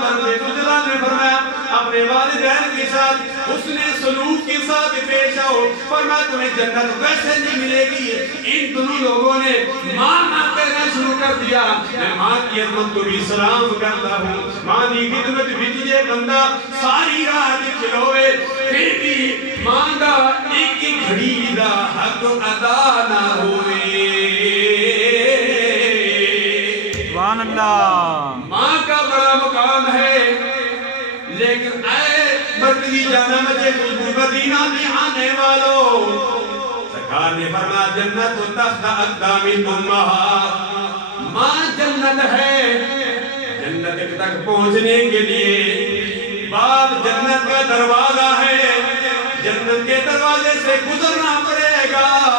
بات پر رسول نے فرمایا اپنے والدین کے ساتھ حسن سلوک کے ساتھ پیش آؤ، فرمایا تمہیں جنت ویسے نہیں ملے گی۔ ان دونوں لوگوں نے ماں کہنا شروع کر دیا، میں ماں کی عظمت کو بھی سلام کرتا ہوں، ماں دی خدمت بھی تجھے بندہ ساری رات کھلوے، پھر بھی ماں دا ایک گھڑی دا حق ادا نہ ہوئے۔ سبحان اللہ۔ ماں کا بڑا مقام ہے، لیکن اے مرکزی جامع مسجد مدینہ میں آنے والوں، سرکار نے فرمایا جنت تحت اقدام امہات، ماں جنت ہے۔ جنت تک پہنچنے کے لیے باپ جنت کا دروازہ ہے، جنت کے دروازے سے گزرنا پڑے گا۔